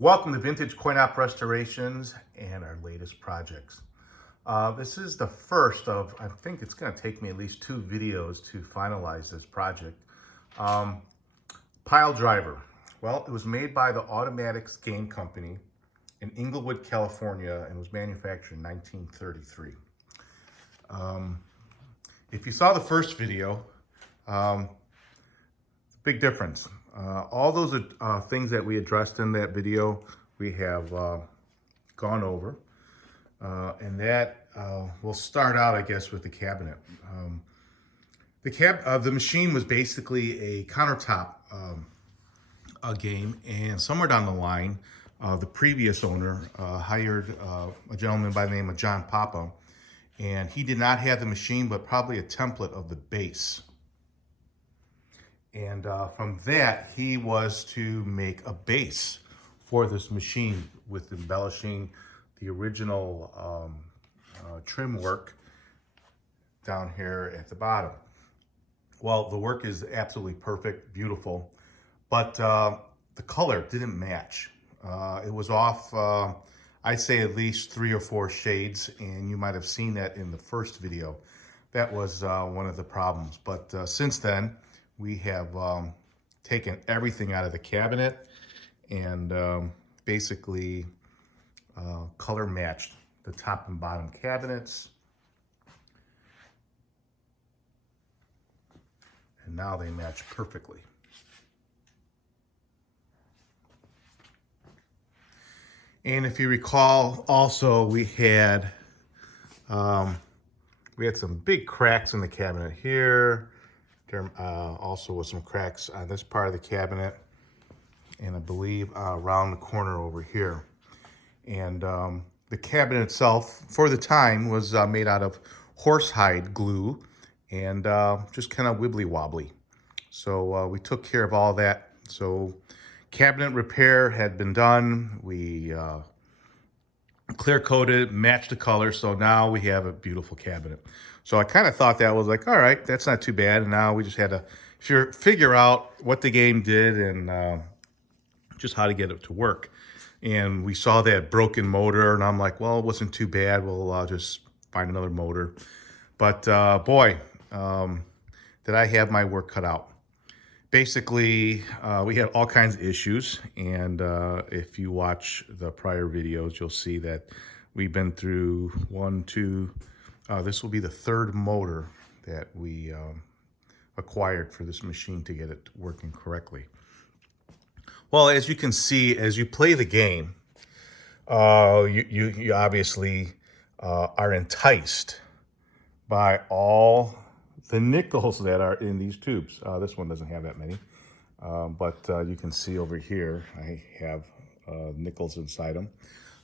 Welcome to Vintage Coin Op Restorations and our latest projects. This is the first of, I think it's going to take me at least 2 videos to finalize this project. Pile driver. Well, it was made by the Automatics Game Company in Inglewood, California, and was manufactured in 1933. If you saw the first video, big difference. All those things that we addressed in that video, we have gone over. And that we'll start out, I guess, with the cabinet. The machine was basically a countertop game, and somewhere down the line, the previous owner hired a gentleman by the name of John Papa, and he did not have the machine, but probably a template of the base. And from that, he was to make a base for this machine with embellishing the original trim work down here at the bottom. Well, the work is absolutely perfect, beautiful, but the color didn't match. It was off, I'd say at least 3 or 4 shades, and you might have seen that in the first video. That was one of the problems. But since then, we have taken everything out of the cabinet and basically color matched the top and bottom cabinets. And now they match perfectly. And if you recall, also we had some big cracks in the cabinet here. There also was some cracks on this part of the cabinet, and I believe around the corner over here. And the cabinet itself, for the time, was made out of horsehide glue and just kind of wibbly wobbly. So we took care of all that. So cabinet repair had been done. We clear coated, matched the color. So now we have a beautiful cabinet. So I kind of thought that was like, all right, that's not too bad. And now we just had to figure out what the game did and just how to get it to work. And we saw that broken motor, and I'm like, well, it wasn't too bad. We'll just find another motor. But boy, did I have my work cut out. Basically, we had all kinds of issues, and if you watch the prior videos, you'll see that we've been through 1, 2, this will be the 3rd motor that we acquired for this machine to get it working correctly. Well, as you can see, as you play the game, you obviously are enticed by all the nickels that are in these tubes. This one doesn't have that many, but you can see over here, I have nickels inside them.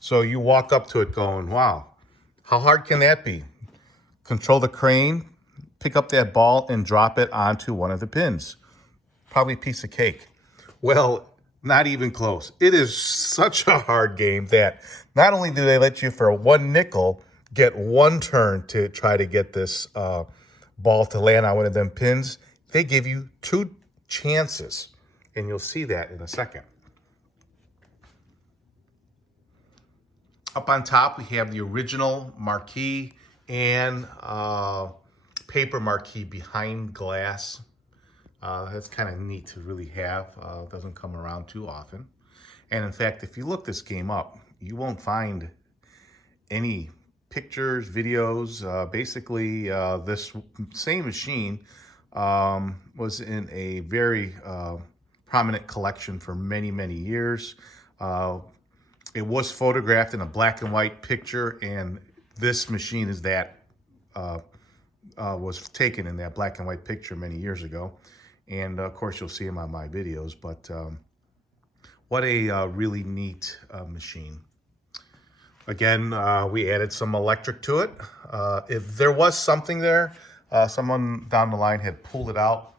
So you walk up to it going, wow, how hard can that be? Control the crane, pick up that ball and drop it onto one of the pins. Probably a piece of cake. Well, not even close. It is such a hard game that not only do they let you for 1 nickel get 1 turn to try to get this ball to land on one of them pins, they give you 2 chances, and you'll see that in a second. Up on top, we have the original marquee and paper marquee behind glass. That's kind of neat to really have. Doesn't come around too often. And in fact, if you look this game up, you won't find any pictures, videos. Basically, this same machine was in a very prominent collection for many, many years. It was photographed in a black and white picture, and this machine is that was taken in that black and white picture many years ago. And of course, you'll see them on my videos, but what a really neat machine. Again, we added some electric to it. If there was something there, someone down the line had pulled it out.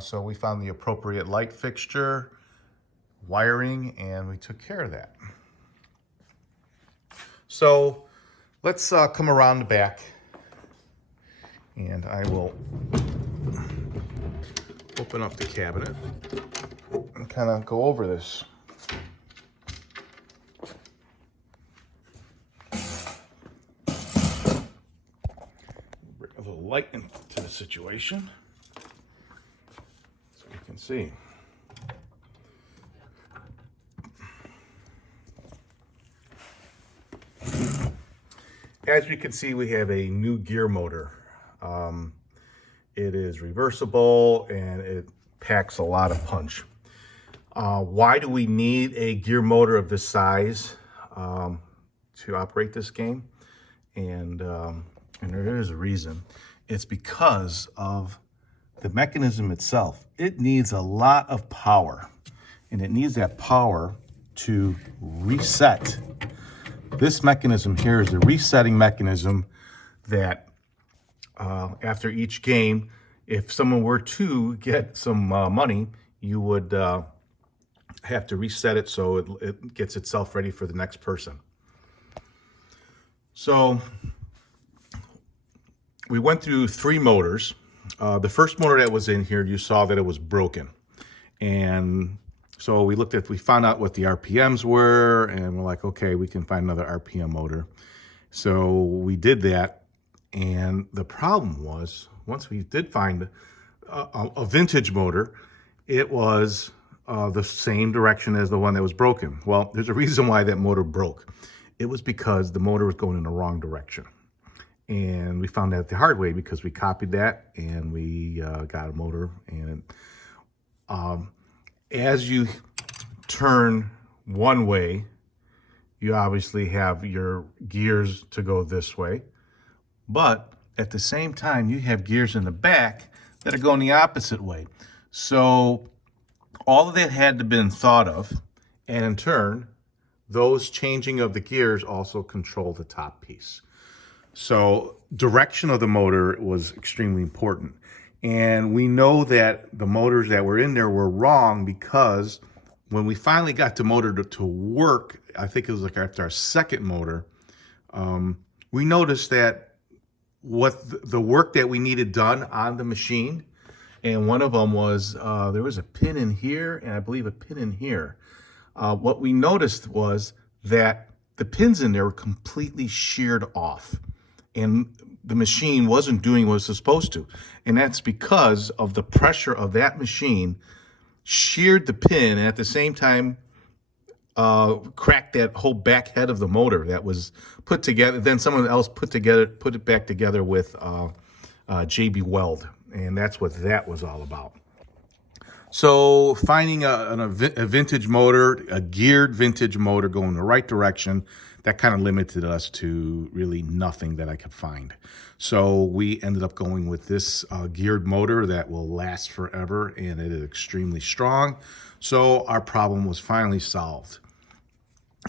So we found the appropriate light fixture, wiring, and we took care of that. So let's come around the back, and I will open up the cabinet and kind of go over this. light into the situation so you can see. As you can see, we have a new gear motor. It is reversible and it packs a lot of punch. Why do we need a gear motor of this size to operate this game? And there is a reason. It's because of the mechanism itself. It needs a lot of power, and it needs that power to reset. This mechanism here is the resetting mechanism that after each game, if someone were to get some money, you would have to reset it so it gets itself ready for the next person. So we went through 3 motors. The first motor that was in here, you saw that it was broken. And so we found out what the RPMs were, and we're like, okay, we can find another RPM motor. So we did that, and the problem was, once we did find a vintage motor, it was the same direction as the one that was broken. Well, there's a reason why that motor broke. It was because the motor was going in the wrong direction. And we found out the hard way because we copied that and we got a motor. And as you turn one way, you obviously have your gears to go this way. But at the same time, you have gears in the back that are going the opposite way. So all of that had to been thought of. And in turn, those changing of the gears also control the top piece. So direction of the motor was extremely important. And we know that the motors that were in there were wrong because when we finally got the motor to work, I think it was like after our second motor, we noticed that what the work that we needed done on the machine, and one of them was, there was a pin in here and I believe a pin in here. What we noticed was that the pins in there were completely sheared off and the machine wasn't doing what it was supposed to. And that's because of the pressure of that machine sheared the pin and at the same time cracked that whole back head of the motor that was put together. Then someone else put it back together with JB Weld. And that's what that was all about. So finding a vintage motor, a geared vintage motor going the right direction, that kind of limited us to really nothing that I could find. So we ended up going with this geared motor that will last forever, and it is extremely strong. So our problem was finally solved.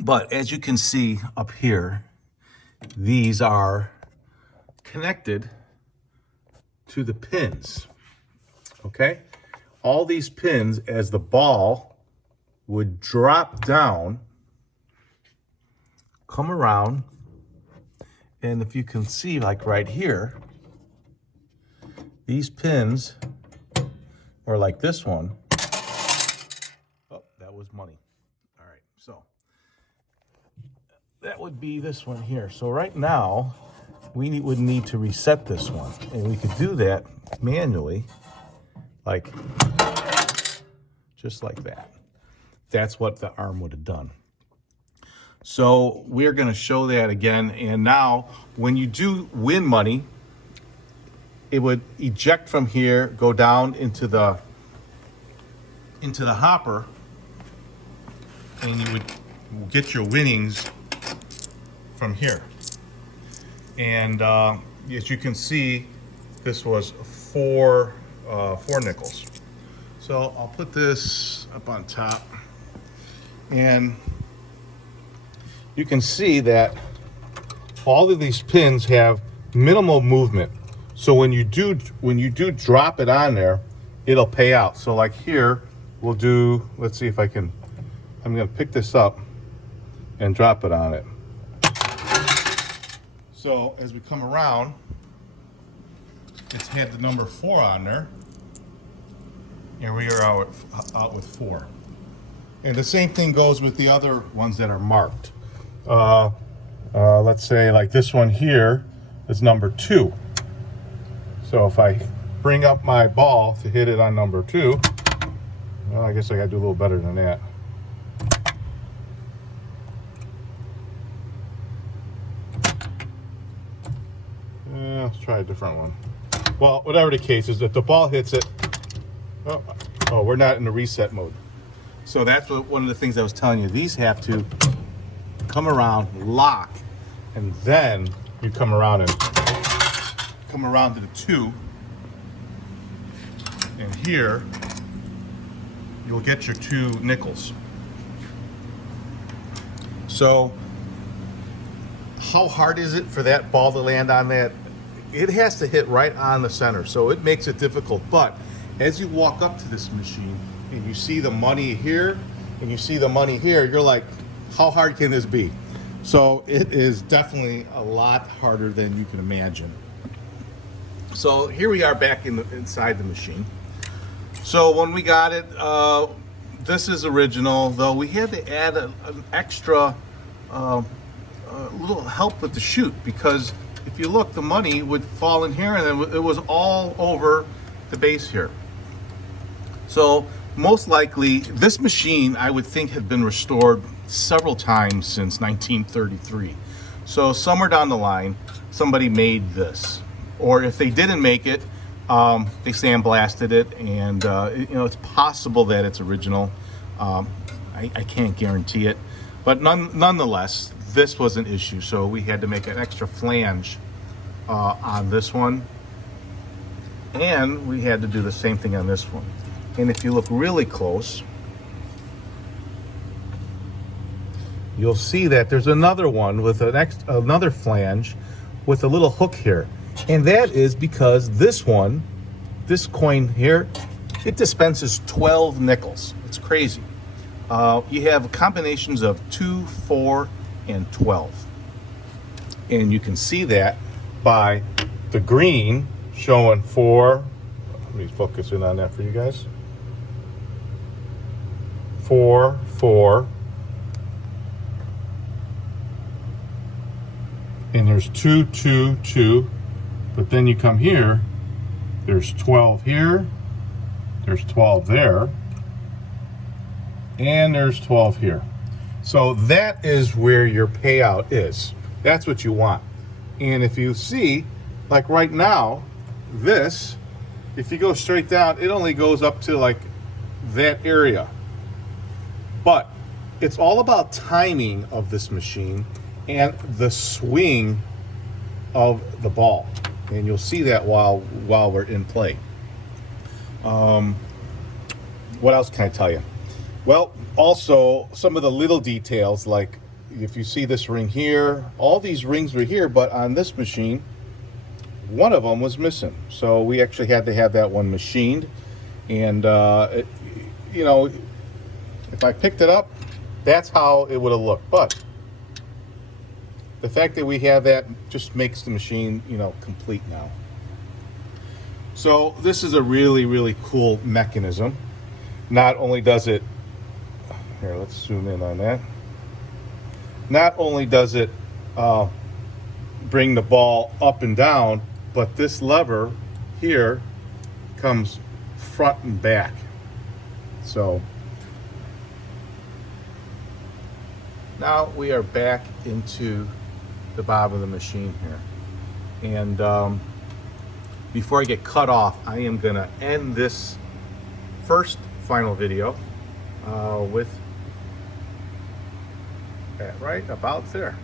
But as you can see up here, these are connected to the pins, okay? All these pins, as the ball would drop down, come around, and if you can see, like right here, these pins, or like this one, oh, that was money. All right, so that would be this one here. So right now, we would need to reset this one, and we could do that manually, like just like that. That's what the arm would have done. So we're going to show that again. And now when you do win money, it would eject from here, go down into the hopper, and you would get your winnings from here. And as you can see, this was four nickels. So I'll put this up on top, and you can see that all of these pins have minimal movement. So when you do drop it on there, it'll pay out. So like here, we'll do, let's see if I'm gonna pick this up and drop it on it. So as we come around, it's had the number 4 on there. And we are out with 4. And the same thing goes with the other ones that are marked. Let's say like this one here is number 2. So if I bring up my ball to hit it on number 2, well, I guess I gotta do a little better than that. Let's try a different one. Well, whatever the case is, if the ball hits it, oh, we're not in the reset mode. So that's one of the things I was telling you. These have to come around, lock, and then you come around to the 2, and here you'll get your 2 nickels. So how hard is it for that ball to land on that? It has to hit right on the center, so it makes it difficult. But as you walk up to this machine and you see the money here and you see the money here, you're like, how hard can this be? So it is definitely a lot harder than you can imagine. So here we are back inside the machine. So when we got it, this is original, though we had to add an extra little help with the chute, because if you look, the money would fall in here and then it was all over the base here. So most likely this machine, I would think, had been restored several times since 1933. So somewhere down the line, somebody made this, or if they didn't make it, they sandblasted it, and you know, it's possible that it's original. I can't guarantee it, but nonetheless, this was an issue, so we had to make an extra flange on this one, and we had to do the same thing on this one. And if you look really close, you'll see that there's another one with another flange with a little hook here, and that is because this coin here, it dispenses 12 nickels. It's crazy. You have combinations of 2, 4, and 12, and you can see that by the green showing 4. Let me focus in on that for you guys. 4, 4, and there's 2, 2, 2, but then you come here, there's 12 here, there's 12 there, and there's 12 here. So that is where your payout is. That's what you want. And if you see, like right now, this, if you go straight down, it only goes up to like that area. But it's all about timing of this machine and the swing of the ball. And you'll see that while we're in play. What else can I tell you? Well, also some of the little details, like if you see this ring here, all these rings were here, but on this machine, one of them was missing. So we actually had to have that one machined. And, you know, if I picked it up, that's how it would have looked. But the fact that we have that just makes the machine, you know, complete now. So this is a really, really cool mechanism. Not only does it, here, let's zoom in on that. Not only does it bring the ball up and down, but this lever here comes front and back. So now we are back into the bottom of the machine here. And before I get cut off, I am gonna end this first final video with that right about there.